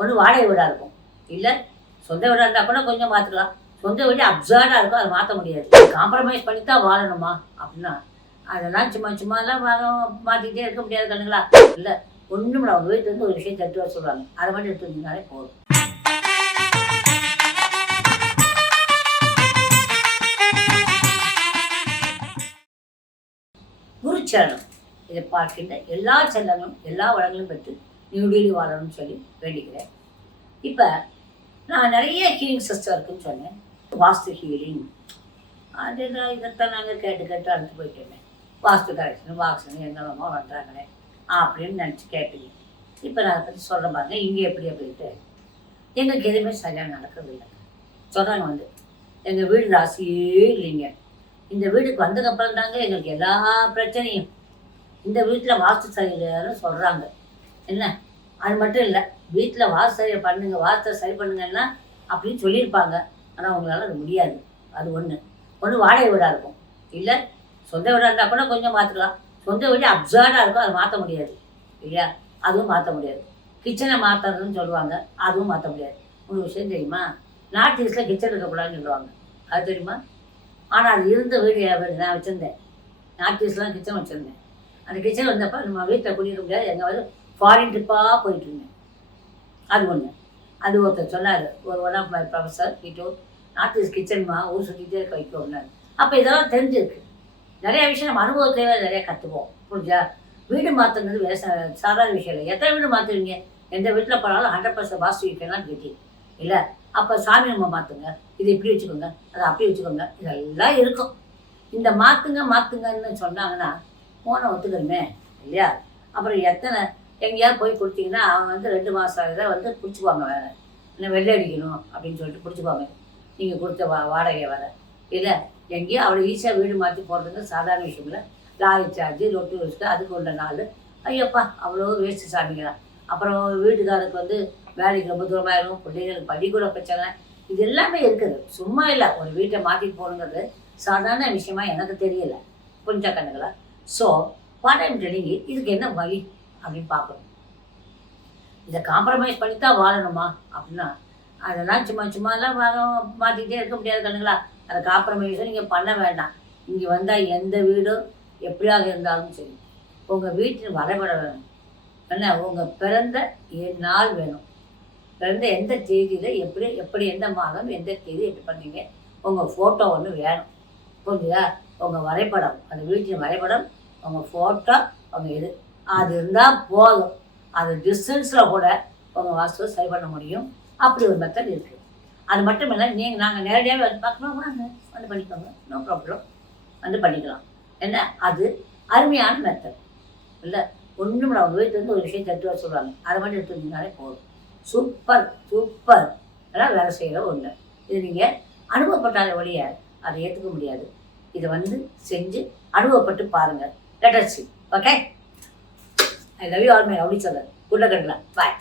ஒன்று வாடகை வீடாக இருக்கும். இல்லை சொந்த வீடாக இருந்தால் கூட கொஞ்சம் மாற்றிக்கலாம் சொந்த வீடு அப்சர்டாக இருக்கும் அதை மாற்ற முடியாது. காம்ப்ரமைஸ் பண்ணி தான் வாழணுமா? அப்படின்னா அதெல்லாம் சும்மா சும்மாலாம் மாற்றிக்கிட்டே இருக்க முடியாது கண்ணுங்களா? இல்லை ஒன்றும் அவங்க வீட்டிலேருந்து ஒரு விஷயம் தட்டு வர சொல்லுவாங்க அதை மட்டும் எடுத்து வந்தீங்கனாலே போதும். குருச்சரணம். இதை பார்க்கின்ற எல்லா செல்லங்களும் எல்லா வளங்களும் பெற்று நியூடிலி வாழணும்னு சொல்லி வேண்டிக்கிறேன். இப்போ நான் நிறைய ஹீலிங் சிஸ்டம் இருக்குன்னு சொன்னேன். வாஸ்து ஹீலிங் அதுதான் இதைத்தான் நாங்கள் கேட்டு கேட்டு அடுத்து போயிட்டோமே. வாஸ்து கரெக்ஷன் வாக்ஷன் என்னென்னமோ பண்ணுறாங்களே அப்படின்னு நினச்சி கேட்டீங்க. இப்போ நான் அதை பற்றி சொல்ல பாருங்க. இங்கே எப்படி போயிட்டு எங்களுக்கு எதுவுமே சரியாக நடக்கிறது இல்லை. சொல்கிறாங்க வந்து எங்கள் வீடு ராசியே இல்லைங்க. இந்த வீட்டுக்கு வந்ததுக்கப்புறம் தாங்க எங்களுக்கு எல்லா பிரச்சனையும். இந்த வீட்டில் வாஸ்து சரியில்லைன்னு சொல்கிறாங்க என்ன? அது மட்டும் இல்லை வீட்டில் வாஸ்து சரி பண்ணுங்க வாஸ்தை சரி பண்ணுங்கன்னா அப்படின்னு சொல்லியிருப்பாங்க. ஆனால் அவங்களால அது முடியாது. அது ஒன்று ஒன்று வாடகை வீடாக இருக்கும். இல்லை சொந்த வீடாக இருந்தால் கூட கொஞ்சம் மாற்றிக்கலாம் சொந்த வீடு அப்சர்டாக இருக்கும் அதை மாற்ற முடியாது. இல்லையா? அதுவும் மாற்ற முடியாது. கிச்சனை மாற்றுறதுன்னு சொல்லுவாங்க அதுவும் மாற்ற முடியாது. ஒரு விஷயம் தெரியுமா? நார்த் ஈஸ்டில் கிச்சன் இருக்கக்கூடாதுன்னு சொல்லுவாங்க. அது தெரியுமா? ஆனால் அது இருந்த வீடு வீடு நான் வச்சுருந்தேன். நார்த் ஈஸ்ட்லாம் கிச்சன் வச்சுருந்தேன். அந்த கிச்சன் வந்தப்போ நம்ம வீட்டில் குடியிருக்க முடியாது. எங்கள் வந்து ஃபாரின் ட்ரிப்பாக போயிட்டு இருந்தேன் அது ஒன்று அது ஒருத்தர் சொன்னார். ஒரு ஒன் ஆஃப் மை ப்ரொஃபஸர் கிட்டோ நார்த் ஈஸ்ட் கிச்சன்மா ஊர் சுற்றிட்டே இருக்க வைக்கோம்னாரு அப்போ இதெல்லாம் தெரிஞ்சிருக்கு. நிறைய விஷயம் நம்ம அனுபவத்திலே நிறைய கற்றுப்போம் புரிஞ்சா வீடு மாற்றுறது வேற சாதாரண விஷயம் இல்லை. எத்தனை வீடு மாற்றுவீங்க எந்த வீட்டில் போனாலும் ஹண்ட்ரட் பர்சன்ட் வாஸ்து வைக்கலாம் கேட்டி இல்லை அப்போ சாமி நம்ம மாற்றுங்க இது இப்படி வச்சுக்கோங்க. அதை அப்படி வச்சுக்கோங்க. இதெல்லாம் இருக்கும். இந்த மாற்றுங்க மாற்றுங்கன்னு சொன்னாங்கன்னா போன ஒத்துக்கணுமே. இல்லையா? அப்புறம் எத்தனை எங்கேயாவது போய் கொடுத்தீங்கன்னா அவங்க வந்து ரெண்டு மாதம் இதை வந்து பிடிச்சிக்குவாங்க வேறு. இன்னும் வெள்ளை அடிக்கணும் அப்படின்னு சொல்லிட்டு பிடிச்சிக்குவாங்க நீங்கள் கொடுத்த வா வாடகை வேறு. இல்லை எங்கேயோ அவ்வளோ ஈஸியாக வீடு மாற்றி போகிறதுங்க சாதாரண விஷயம் இல்லை. லாரி சார்ஜ் ரொட்டி வச்சுட்டு அதுக்கு உள்ள நாள். ஐயப்பா அவ்வளோ வேஸ்ட்டு சாமிங்களா. அப்புறம் வீட்டுக்காரருக்கு வந்து வேலைக்கு ரொம்ப தூரமாயிரும் பிள்ளைங்களுக்கு பள்ளிக்கூட பிரச்சனை. இது எல்லாமே இருக்குது. சும்மா இல்லை ஒரு வீட்டை மாற்றிட்டு போகணுங்கிறது சாதாரண விஷயமா எனக்கு தெரியல. புரிஞ்சா கண்ணுங்களா? ஸோ வாட் ஐம் டெலிங் இதுக்கு என்ன வழி? அப்படின்னு பார்க்கணும் இதை காம்ப்ரமைஸ் பண்ணி தான் வாழணுமா? அப்படின்னா அதெல்லாம் சும்மா சும்மாலாம் மாற்றிக்கிட்டே இருக்க முடியாது கண்ணுங்களா? அதை காம்ப்ரமைஸும் நீங்கள் பண்ண வேண்டாம். இங்கே வந்தால் எந்த வீடும் எப்படியாக இருந்தாலும் சரி உங்கள் வீட்டின் வரைபடம் வேணும். என்ன? உங்கள் பிறந்த நாள் வேணும். பிறந்த எந்த தேதியில் எப்படி எப்படி எந்த மாதம் எந்த தேதி எப்படி பண்ணீங்க? உங்கள் ஃபோட்டோ ஒன்று வேணும். புரிஞ்சுதா? உங்கள் வரைபடம் அந்த வீட்டின் வரைபடம் உங்கள் ஃபோட்டோ உங்கள் இது. அது இருந்தால் போதும். அது டிஸ்டன்ஸில் கூட உங்கள் வாஸ்துவை சரி பண்ண முடியும். அப்படி ஒரு மெத்தட் இருக்குது அது மட்டும் இல்லை நீங்கள் நாங்கள் நேரடியாகவே வந்து பார்க்கணும். வாங்க வந்து பண்ணிக்கோங்க. நோ ப்ராப்ளம் வந்து பண்ணிக்கலாம். என்ன? அது அருமையான மெத்தட் இல்லை ஒன்றும் அவங்க வீட்டிலேருந்து ஒரு விஷயம் தட்டு வர சொல்லுவாங்க அதை மட்டும் எடுத்து வந்தீங்கனாலே போதும். சூப்பர் சூப்பர் எல்லாம் வேலை செய்கிற ஒன்று இது நீங்கள் அனுபவப்பட்டாலே ஒழிய அதை ஏற்றுக்க முடியாது. இதை வந்து செஞ்சு அனுபவப்பட்டு பாருங்கள் letter okay I love you all my அப்படி சொல்ல குள்ள கண்டலாம் பாய்